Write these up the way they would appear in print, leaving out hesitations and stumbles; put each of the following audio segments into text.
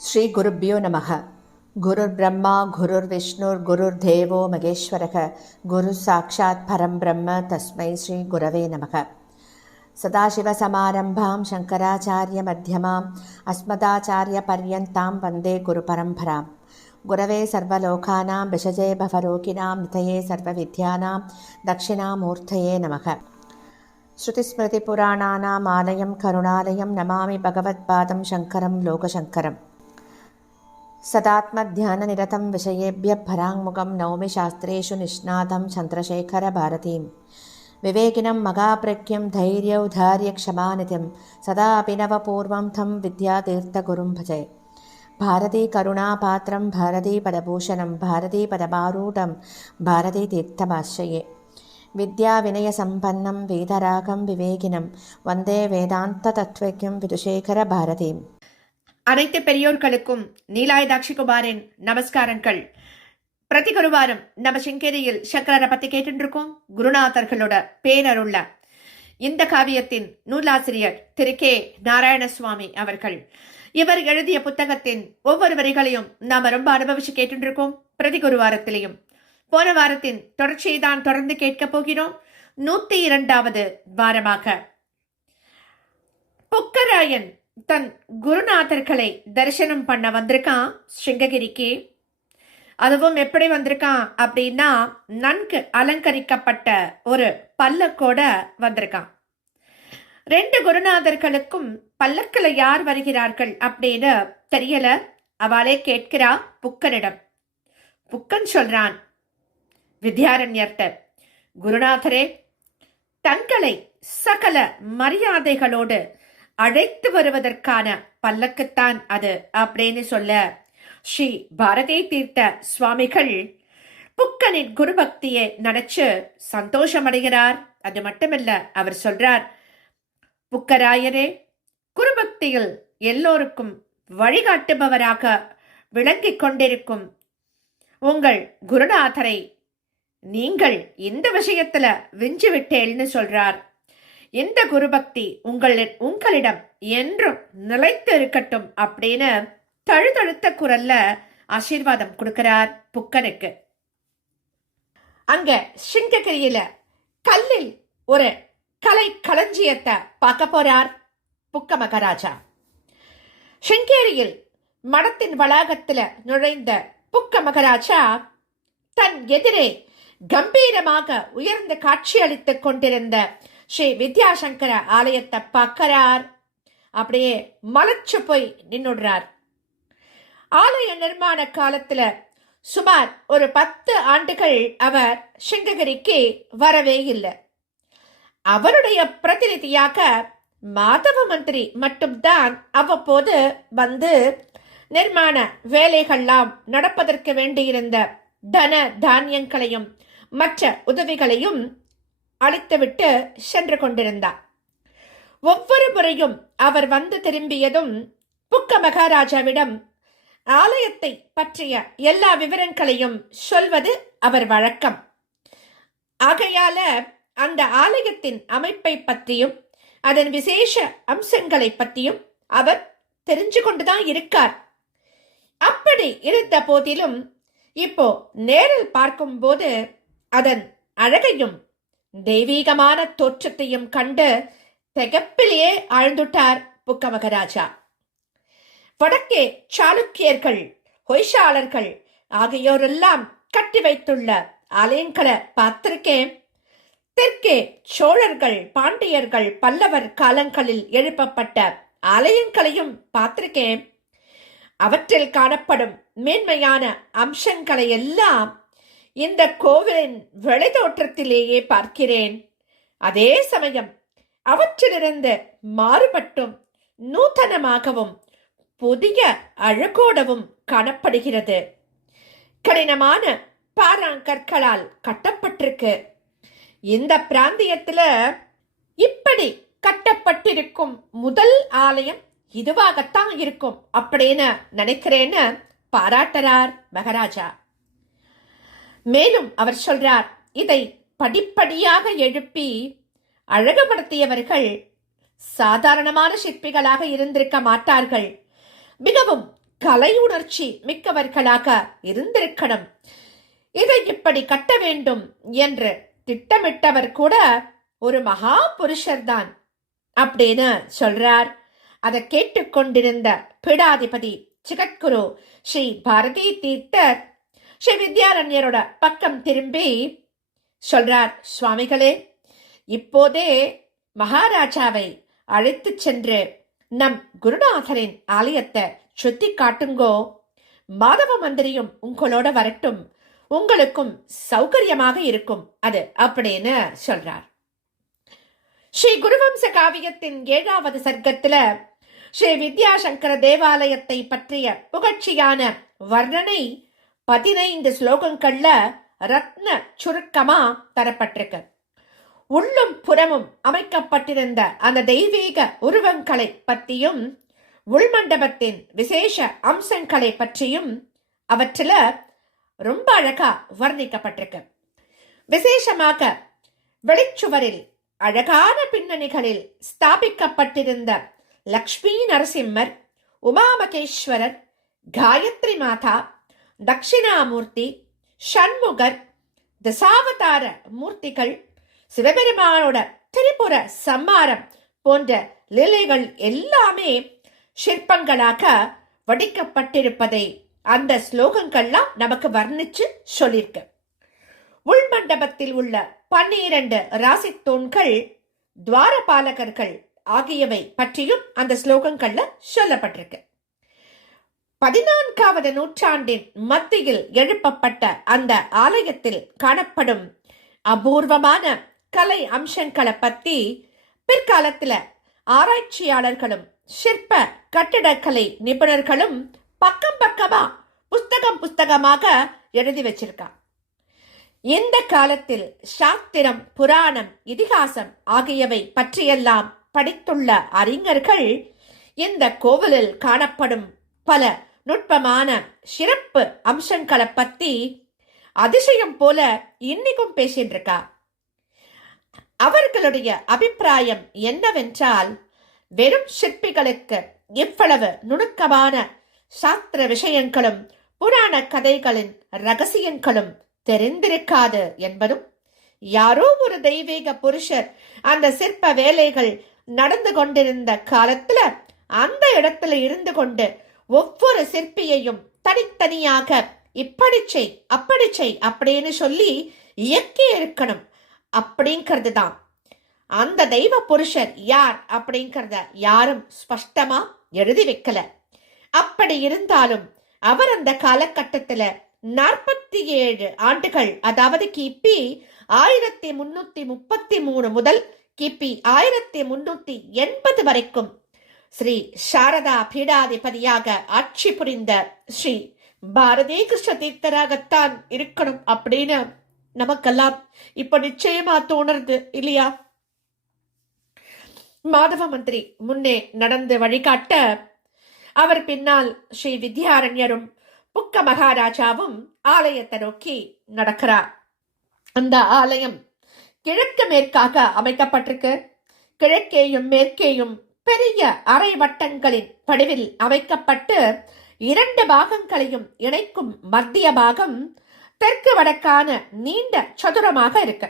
ஸ்ரீ குருப்யோ நமக. குருர் பிரம்மா குருர் விஷ்ணுர் குருர் தேவோ மகேஸ்வரக குரு சாட்சாத் பரம் பிரம்ம தஸ்மை ஸ்ரீ குரவே நமக. சதாசிவசமாரம்பாம் சங்கராச்சாரிய மத்தியமாம் அஸ்மதாச்சாரிய பர்யந்தாம் வந்தே குரு பரம்பராம். குரவே சர்வலோகானாம் விஷஜே பவரோகிணாம் நிதயே சர்வவித்யானாம் தட்சிணாமூர்த்தயே நமக. ஸ்ருதிஸ்மிருதிபுராணானாம் ஆலயம் கருணாலயம் நமாமி பகவத்பாதம் சங்கரம் லோகசங்கரம். सदात्मध्याननिरतं विषयेभ्यः पराङ्मुखं नौमि शास्त्रेषु निष्णातं चन्द्रशेखरभारतीं. विवेकिनं मगाप्रज्ञं धैर्यौधार्यक्षमानिधिं सदा अभिनवपूर्वं तं विद्यातीर्थगुरुं भजे. भारतीकरुणापात्रं भारतीपदभूषणं भारतीपदमारूढं भारतीतीर्थमाश्रये. विद्याविनयसम्पन्नं वेदरागं विवेकिनं वन्दे वेदान्ततत्त्वज्ञं विदुशेखरभारतीम्. அனைத்து பெரியோர்களுக்கும் நீலாயுதாட்சி குமாரின் நமஸ்காரங்கள். பிரதி குருவாரம் நம்ம சிங்கேரியில் சங்கரரை பத்தி கேட்டு இருக்கோம். குருநாதர்களோட பேரருள்ள இந்த காவியத்தின் நூலாசிரியர் திரு கே நாராயணசுவாமி அவர்கள். இவர் எழுதிய புத்தகத்தின் ஒவ்வொரு வரிகளையும் நாம ரொம்ப அனுபவிச்சு கேட்டு இருக்கோம். பிரதி குருவாரத்திலையும் போன வாரத்தின் தொடர்ச்சியை தான் தொடர்ந்து கேட்க போகிறோம். 102வது வாரமாக புக்கராயன் தன் குருநாதர்களை தரிசனம் பண்ண வந்திருக்கான் ஸ்ருங்ககிரிக்கு. அதுவும் எப்படி வந்திருக்கான் அப்படின்னா, நன்கு அலங்கரிக்கப்பட்ட ஒரு பல்லக்கோட வந்திருக்கான். 2 குருநாதர்களுக்கும் பல்லக்கில் யார் வருகிறார்கள் அப்படின்னு தெரியல. அவளே கேட்கிறா புக்கனிடம். புக்கன் சொல்றான் வித்யாரண்யர்ட்ட, குருநாதரே, தங்களை சகல மரியாதைகளோடு அழைத்து வருவதற்கான பல்லக்குத்தான் அது அப்படின்னு சொல்ல, ஸ்ரீ பாரதி தீர்த்த சுவாமிகள் புக்கனின் குருபக்தியை நினைச்சு சந்தோஷம் அடைகிறார். அது மட்டுமல்ல, அவர் சொல்றார், புக்கராயரே, குருபக்தியில் எல்லோருக்கும் வழிகாட்டுபவராக விளங்கிக் கொண்டிருக்கும் உங்கள் குருநாதரை நீங்கள் இந்த விஷயத்துல விஞ்சு விட்டேன்னு சொல்றார். இந்த குருபக்தி உங்களிடம் என்றும் நிலைத்து இருக்கட்டும் அப்படின்னு தழுதழுத்த குரல்ல ஆசீர்வாதம் கொடுக்கிறார் புக்கனுக்கு. அங்க சிங்ககிரியில கல்லில் ஒரு கலை களஞ்சியத்தை பார்க்க போறார் புக்க மகாராஜா. சிங்கேரியில் மடத்தின் வளாகத்துல நுழைந்த புக்க மகாராஜா தன் எதிரே கம்பீரமாக உயர்ந்த காட்சி அளித்துக் கொண்டிருந்த ஸ்ரீ வித்யாசங்கர ஆலயத்தை பார்க்கிறார். அப்படியே மலைச்சு போய் நின்னுடுறார். ஆலய நிர்மாண காலத்துல சுமார் ஒரு 10 ஆண்டுகள் அவர் சிங்ககிரிக்கு வரவே இல்லை. அவருடைய பிரதிநிதியாக மாதவ மந்திரி மட்டும்தான் அவ்வப்போது வந்து நிர்மாண வேலைகள்லாம் நடப்பதற்கு வேண்டியிருந்த தன தானியங்களையும் மற்ற உதவிகளையும் அளித்துவிட்டு சென்று கொண்டிருந்தார். ஒவ்வொரு முறையும் அவர் வந்து திரும்பியதும் புக்க மகாராஜாவிடம் ஆலயத்தை பற்றிய எல்லா விவரங்களையும் சொல்வது அவர் வழக்கம். ஆகையால அந்த ஆலயத்தின் அமைப்பை பற்றியும் அதன் விசேஷ அம்சங்களை பற்றியும் அவர் தெரிஞ்சு கொண்டுதான் இருக்கார். அப்படி இருந்த போதிலும் இப்போ நேரில் பார்க்கும் போது அதன் அழகையும் தெய்வீகமான தோற்றத்தையும் கண்டு திகைப்பிலேயே ஆழ்ந்துட்டார் புக்க மகாராஜா. வடக்கே சாளுக்கியர்கள், ஹொய்சாளர்கள் ஆகியோரெல்லாம் கட்டி வைத்துள்ள ஆலயங்களை பார்த்திருக்கேன். தெற்கே சோழர்கள், பாண்டியர்கள், பல்லவர் காலங்களில் எழுப்பப்பட்ட ஆலயங்களையும் பார்த்திருக்கேன். அவற்றில் காணப்படும் மேன்மையான அம்சங்களை எல்லாம் இந்த கோவிலின் வெளித்தோற்றத்திலேயே பார்க்கிறேன். அதே சமயம் அவற்றிலிருந்து மாறுபட்டும் நூதனமாகவும் புதிய அழகோடவும் காணப்படுகிறது. கடினமான பாறாங்கற்களால் கட்டப்பட்டிருக்கு. இந்த பிராந்தியத்துல இப்படி கட்டப்பட்டிருக்கும் முதல் ஆலயம் இதுவாகத்தான் இருக்கும் அப்படின்னு நினைக்கிறேன்னு பாராட்டுறார் மகாராஜா. மேலும் அவர் சொல்றார், இதை படிப்படியாக எழுப்பி அழகுபடுத்தியவர்கள் சாதாரணமான சிற்பிகளாக இருந்திருக்க மாட்டார்கள். மிகவும் கலை உணர்ச்சி மிக்கவர்களாக இருந்திருக்கணும். இதை இப்படி கட்ட வேண்டும் என்று திட்டமிட்டவர் கூட ஒரு மகா புருஷர்தான் அப்படின்னு சொல்றார். அதை கேட்டுக்கொண்டிருந்த பீடாதிபதி ஜெகத்குரு ஸ்ரீ பாரதி தீர்த்தர் ஸ்ரீ வித்யாரண்யரோட பக்கம் திரும்பி சொல்றார், சுவாமிகளே, இப்போதே மகாராஜாவை அழைத்து சென்று நம் குருநாதரின் ஆலயத்தை சுத்தி காட்டுங்கோ. மாதவ மந்திரியும் உங்களோட வரட்டும், உங்களுக்கும் சௌகரியமாக இருக்கும் அது அப்படின்னு சொல்றார். ஸ்ரீ குருவம்ச காவியத்தின் 7வது சர்க்கத்துல ஸ்ரீ வித்யாசங்கர தேவாலயத்தை பற்றிய புகழ்ச்சியான வர்ணனை 15 ஸ்லோகங்கள்ல ரத்ன சுருக்கமா தரப்பட்டிருக்கு. உள்ளும் புறமும் அமைக்கப்பட்டிருந்த அந்த தெய்வீக உருவங்களை பற்றியும் உள்மண்டபத்தின் விசேஷ அம்சங்களை பற்றியும் அவற்றில ரொம்ப அழகா வர்ணிக்கப்பட்டிருக்கு. விசேஷமாக வெளிச்சுவரில் அழகான பின்னணிகளில் ஸ்தாபிக்கப்பட்டிருந்த லக்ஷ்மி நரசிம்மர், உமாமகேஸ்வரர், காயத்ரி மாதா, தட்சிணாமூர்த்தி, ஷண்முகர், தசாவதார மூர்த்திகள், சிவபெருமானோட திரிபுர சம்மாரம் போன்ற லீலைகள் எல்லாமே சிற்பங்களாக வடிக்கப்பட்டிருப்பதை அந்த ஸ்லோகங்கள்லாம் நமக்கு வர்ணிச்சு சொல்லியிருக்கு. உள்மண்டபத்தில் உள்ள 12 ராசி தூண்கள், துவாரபாலகர்கள் ஆகியவை பற்றியும் அந்த ஸ்லோகங்கள்ல சொல்லப்பட்டிருக்கு. 14வது நூற்றாண்டின் மத்தியில் எழுப்பப்பட்ட அந்த ஆலயத்தில் காணப்படும் அபூர்வமான கலை அம்சங்களை பத்தி பிற்காலத்துல ஆராய்ச்சியாளர்களும் சிற்ப கட்டிடக்கலை நிபுணர்களும் பக்கம் பக்கமா புஸ்தகமாக எழுதி வச்சிருக்கா. இந்த காலத்தில் சாஸ்திரம், புராணம், இதிகாசம் ஆகியவை பற்றியெல்லாம் படித்துள்ள அறிஞர்கள் இந்த கோவிலில் காணப்படும் பல நுட்பமான சிறப்பு அம்சங்களை பத்தி அதிசயம் போல இன்னைக்கும் பேசிட்டு இருக்கா. அவர்களுடைய அபிப்பிராயம் என்னவென்றால், வெறும் சிற்பிகளுக்கு இவ்வளவு நுணுக்கமான சாஸ்திர விஷயங்களும் புராண கதைகளின் ரகசியங்களும் தெரிந்திருக்காது என்பதும், யாரோ ஒரு தெய்வீக புருஷர் அந்த சிற்ப வேலைகள் நடந்து கொண்டிருந்த காலத்துல அந்த இடத்துல இருந்து கொண்டு ஒவ்வொரு சிற்பியையும் தனித்தனியாக இப்படி செய் அப்படி செய் அப்படின்னு சொல்லி இயக்கி இருக்கணும் அப்படிங்கிறது தான். அந்த தெய்வ புருஷர் யார் அப்படிங்கிறத யாரும் ஸ்பஷ்டமா எழுதி வைக்கல. அப்படி இருந்தாலும் அவர் அந்த காலகட்டத்துல 47 ஆண்டுகள், அதாவது கிபி 1333 முதல் கிபி 1380 வரைக்கும் ஸ்ரீ சாரதா பீடாதிபதியாக ஆட்சி புரிந்த ஸ்ரீ பாரதி கிருஷ்ண தீர்த்தராகத்தான் இருக்கணும் அப்படின்னு நமக்கெல்லாம் இப்ப நிச்சயமா தோணுறது இல்லையா? மாதவ மந்திரி முன்னே நடந்து வழிகாட்ட அவர் பின்னால் ஸ்ரீ வித்யாரண்யரும் புக்க மகாராஜாவும் ஆலயத்தை நோக்கி நடக்கிறார். அந்த ஆலயம் கிழக்கு மேற்காக அமைக்கப்பட்டிருக்கு. கிழக்கேயும் மேற்கேயும் பெரிய அரை வட்டங்களின் படிவில் அமைக்கப்பட்டு 2 பாகங்களையும் இணைக்கும் மத்திய பாகம் தெற்கு வடக்கான நீண்ட சதுரமாக இருக்கு.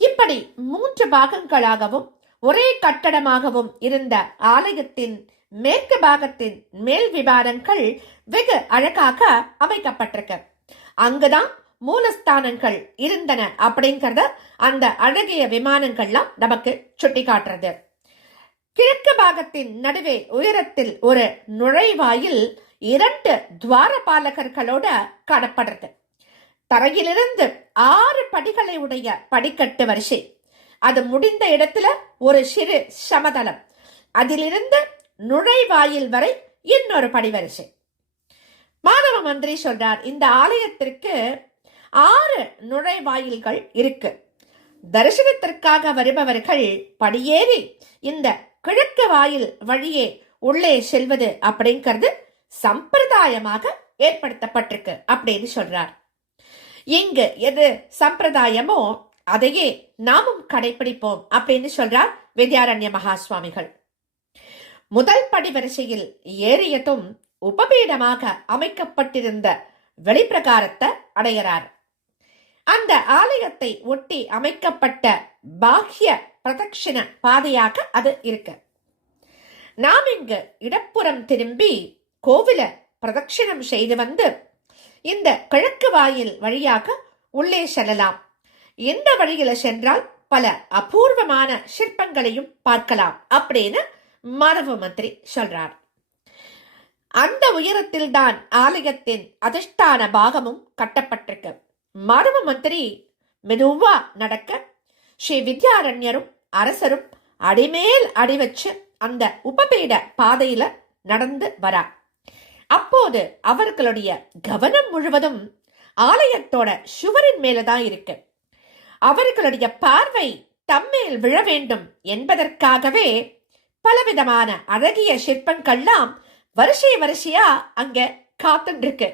இப்படி 3 பாகங்களாகவும் ஒரே கட்டடமாகவும் இருந்த ஆலயத்தின் மேற்கு பாகத்தின் மேல் விமானங்கள் வெகு அழகாக அமைக்கப்பட்டிருக்கு. அங்குதான் மூலஸ்தானங்கள் இருந்தன அப்படிங்கறத அந்த அழகிய விமானங்கள்லாம் நமக்கு சுட்டி காட்டுறது. கிழக்கு பாகத்தின் நடுவே உயரத்தில் ஒரு நுழைவாயில் 2 துவாரபாலகர்களோட காணப்படுறது. தரையிலிருந்து 6 படிகளை உடைய படிக்கட்டு வரிசை. அது முடிந்த இடத்துல ஒரு சிறு சமதளம், அதிலிருந்து நுழைவாயில் வரை இன்னொரு படிவரிசை. மாதவ மந்திரி சொல்றார், இந்த ஆலயத்திற்கு 6 நுழைவாயில்கள் இருக்கு. தரிசனத்திற்காக வருபவர்கள் படியேறி இந்த கிழக்கு வாயில் வழியே உள்ளே செல்வது அப்படிங்கிறது சம்பிரதாயமாக ஏற்படுத்தப்பட்டிருக்கு அப்படின்னு சொல்றார். இங்கு எது சம்பிரதாயமோ அதையே நாமும் கடைபிடிப்போம் அப்படின்னு சொல்றார் வித்யாரண்ய மகா சுவாமிகள். முதல் படி வரிசையில் ஏறியதும் உபபீடமாக அமைக்கப்பட்டிருந்த வெளிப்பிரகாரத்தை அடைகிறார். அந்த ஆலயத்தை ஒட்டி அமைக்கப்பட்ட பாஹ்ய பிரதட்சிண பாதையாக அது இருக்கு. நாம் இங்கு இடப்புறம் திரும்பி கோவில பிரதட்சிணம் செய்து வந்து இந்த கிழக்கு வாயில் வழியாக உள்ளே செல்லலாம். இந்த வழியில சென்றால் பல அபூர்வமான சிற்பங்களையும் பார்க்கலாம் அப்படின்னு மாதவ மந்திரி சொல்றார். அந்த உயரத்தில் தான் ஆலயத்தின் அதிஷ்டான பாகமும் கட்டப்பட்டிருக்கு. மாதவ மந்திரி மெதுவா நடக்க ஸ்ரீ வித்யாரண்யரும் அரசரும் அடிமேல் அடி வச்சு அந்த உபபீட பாதையில நடந்து வரார். அப்போது அவர்களுடைய கவனம் முழுவதும் ஆலயத்தோட சுவரின் மேலதான் இருக்கு. அவர்களுடைய பார்வை தம்மேல் விழ வேண்டும் என்பதற்காகவே பலவிதமான அழகிய சிற்பங்கள்லாம் வரிசையா அங்க காத்துருக்கு.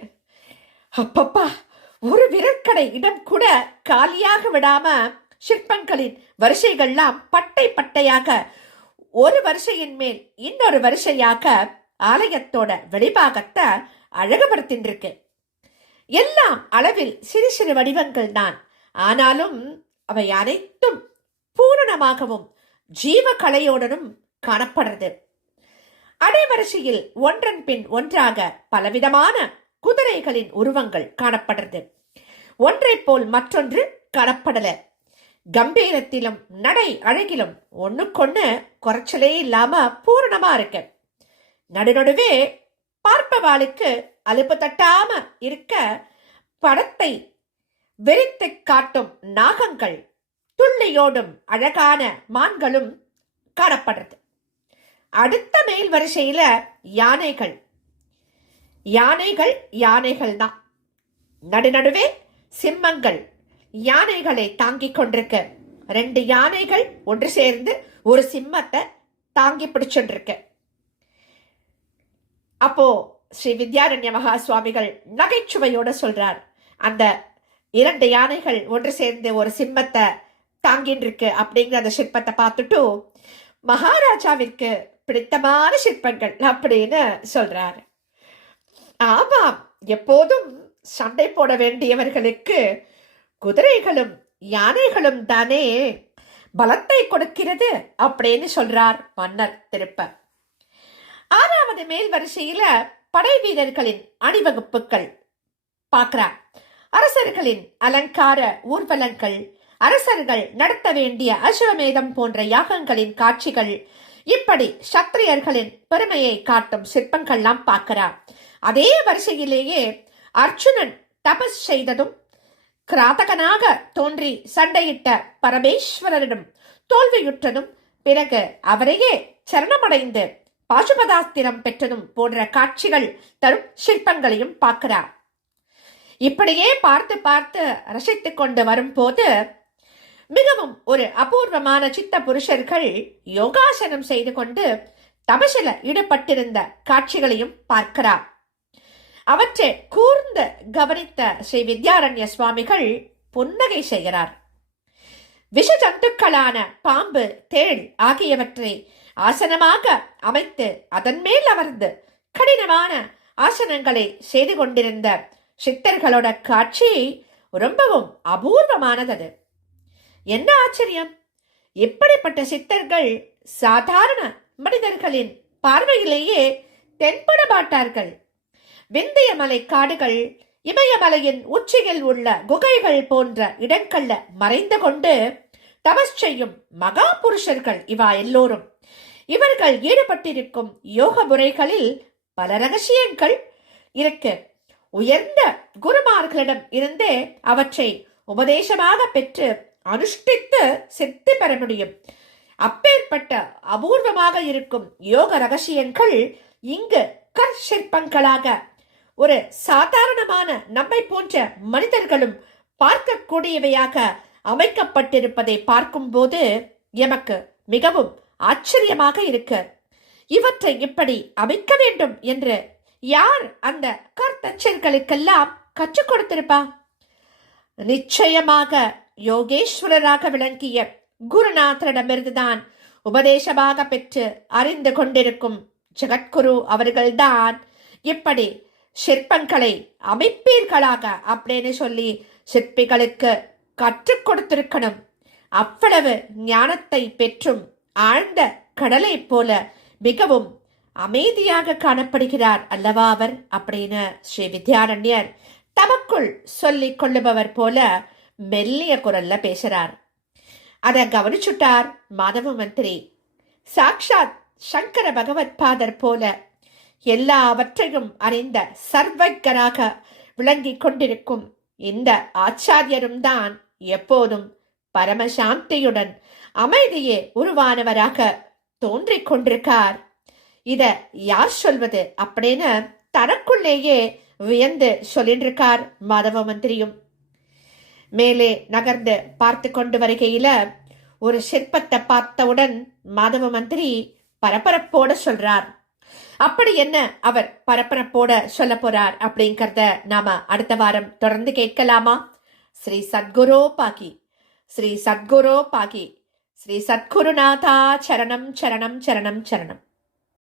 அப்பப்பா, ஒரு விரற்கடை இடம் கூட காலியாக விடாம சிற்பங்களின் வரிசைகள்லாம் பட்டை பட்டையாக ஒரு வரிசையின் மேல் இன்னொரு வரிசையாக ஆலயத்தோட வெளிபாகத்தை அழகுபடுத்தின்றிருக்கு. எல்லாம் அளவில் சிறு சிறு வடிவங்கள் தான். ஆனாலும் அவை அனைத்தும் பூரணமாகவும் ஜீவ கலையோடனும் காணப்படுறது. அடைவரிசையில் ஒன்றன் பின் ஒன்றாக பலவிதமான குதிரைகளின் உருவங்கள் காணப்படுறது. ஒன்றை போல் மற்றொன்று காணப்படல. கம்பீரத்திலும் நடை அழகிலும் ஒண்ணுக்கொன்னு குறைச்சலே இல்லாம பூரணமா இருக்கு. நடுநடுவே பார்ப்பவாளுக்கு அலுப்பு தட்டாம இருக்க படத்தை வெறித்து காட்டும் நாகங்கள், துள்ளியோடும் அழகான மான்களும் காணப்படுறது. அடுத்த மேல் வரிசையில யானைகள் தான். நடுநடுவே சிம்மங்கள் யானைகளை தாங்கிக் கொண்டிருக்கு. 2 யானைகள் ஒன்று சேர்ந்து ஒரு சிம்மத்தை தாங்கி பிடிச்சுருக்கு. அப்போ ஸ்ரீ வித்யாரண்ய மகா சுவாமிகள் நகைச்சுவையோட சொல்றார், அந்த 2 யானைகள் ஒன்று சேர்ந்து ஒரு சிம்மத்தை தாங்கின்னு இருக்கு அப்படிங்கிற அந்த சிற்பத்தை பார்த்துட்டு மகாராஜாவிற்கு பிடித்தமான சிற்பங்கள் அப்படின்னு சொல்றாரு. ஆமாம், எப்போதும் சண்டை போட வேண்டியவர்களுக்கு குதிரைகளும் யானைகளும் தானே பலத்தை கொடுக்கிறது அப்படின்னு சொல்றார் மன்னர் திருப்ப. 6வது மேல் வரிசையில படை வீரர்களின் அணிவகுப்புகள் பார்க்கிறார். அரசர்களின் அலங்கார ஊர்வலங்கள், அரசர்கள் நடத்த வேண்டிய அஸ்வமேதம் போன்ற யாகங்களின் காட்சிகள், இப்படி சத்திரியர்களின் பெருமையை காட்டும் சிற்பங்கள்லாம் பார்க்கிறார். அதே வரிசையிலேயே அர்ஜுனன் தபஸ் செய்ததும் கிராதகனாக தோன்றி சண்டையிட்ட பரமேஸ்வரரிடம் தோல்வியுற்றதும் பிறகு அவரையே சரணமடைந்து பாசுபதாஸ்திரம் பெற்றதும் போன்ற காட்சிகள் தரும் சிற்பங்களையும் பார்க்கிறார். இப்படியே பார்த்து பார்த்து ரசித்துக் கொண்டு வரும்போது மிகவும் ஒரு அபூர்வமான சித்த புருஷர்கள் யோகாசனம் செய்து கொண்டு தபசில ஈடுபட்டிருந்த காட்சிகளையும் பார்க்கிறார். அவற்றை கூர்ந்து கவனித்த ஸ்ரீ வித்யாரண்ய சுவாமிகள் புன்னகை செய்கிறார். விஷ ஜந்துக்களான பாம்பு, தேள் ஆகியவற்றை ஆசனமாக அமைத்து அதன் மேல் அமர்ந்து கடினமான ஆசனங்களை செய்து கொண்டிருந்த சித்தர்களோட காட்சி ரொம்பவும் அபூர்வமானது. என்ன ஆச்சரியம்! இப்படிப்பட்ட சித்தர்கள் சாதாரண மனிதர்களின் பார்வையிலேயே தென்பட மாட்டார்கள். விந்திய மலை காடுகள், இமயமலையின் உச்சியில் உள்ள குகைகள் போன்ற இடங்கள்ல மறைந்து கொண்டு தபஸ் செய்யும் மகா புருஷர்கள் இவா எல்லோரும். இவர்கள் ஈடுபட்டிருக்கும் யோக முறைகளில் பல ரகசியங்கள் இருக்கு. உயர்ந்த குருமார்களிடம் இருந்தே அவற்றை உபதேசமாக பெற்று அனுஷ்டித்து சித்தி பெற முடியும். அப்பேற்பட்ட அபூர்வமாக இருக்கும் யோக ரகசியங்கள் இங்கு கற்சிற்பங்களாக ஒரு சாதாரணமான நம்மை போன்ற மனிதர்களும் பார்க்கக்கூடியவையாக அமைக்கப்பட்டிருப்பதை பார்க்கும்போது எமக்கு மிகவும் ஆச்சரியமாக இருக்கு. இவற்றை இப்படி அமைக்க வேண்டும் என்று யார் அந்த கர்த்தச்சர்களுக்கெல்லாம் கற்றுக் கொடுத்திருப்பா? நிச்சயமாக யோகேஸ்வரராக விளங்கிய குருநாதரிடமிருந்துதான் உபதேசமாக பெற்று அறிந்து கொண்டிருக்கும் ஜெகத்குரு அவர்கள்தான் இப்படி சிற்பங்களை அமைப்பீர்களாக அப்படின்னு சொல்லி சிற்பிகளுக்கு கற்றுக் கொடுத்திருக்கணும். அவ்வளவு ஞானத்தை பெற்றும் ஆழ்ந்த கடலை போல மிகவும் அமைதியாக காணப்படுகிறார் அல்லவா அவர் அப்படின்னு ஸ்ரீ வித்யாரண்யர் தமக்குள் சொல்லிக் கொள்ளுபவர் போல மெல்லிய குரல்ல பேசுறார். அத கவனிச்சுட்டார் மாதவ மந்திரி. சாக்ஷாத் சங்கர பகவத் பாதர் போல எல்லாவற்றையும் அறிந்த சர்வஜராக விளங்கிக் கொண்டிருக்கும் இந்த ஆச்சாரியரும் தான் எப்போதும் பரமசாந்தியுடன் அமைதியே உருவானவராக தோன்றிக் கொண்டிருக்கார். இத யார் சொல்வது அப்படின்னு தனக்குள்ளேயே வியந்து சொல்லிட்டு இருக்கார் மாதவ மந்திரியும். மேலே நகர்ந்து பார்த்து கொண்டு வருகையில ஒரு சிற்பத்தை பார்த்தவுடன் மாதவ மந்திரி பரபரப்போட சொல்றார். அப்படி என்ன அவர் பரபரப்போட சொல்ல போறார் அப்படிங்கறத நாம அடுத்த வாரம் தொடர்ந்து கேட்கலாமா? ஸ்ரீ சத்குரு பாகி, ஸ்ரீ சத்குரு பாகி, ஸ்ரீ சத்குருநாதா சரணம் சரணம் சரணம் சரணம்.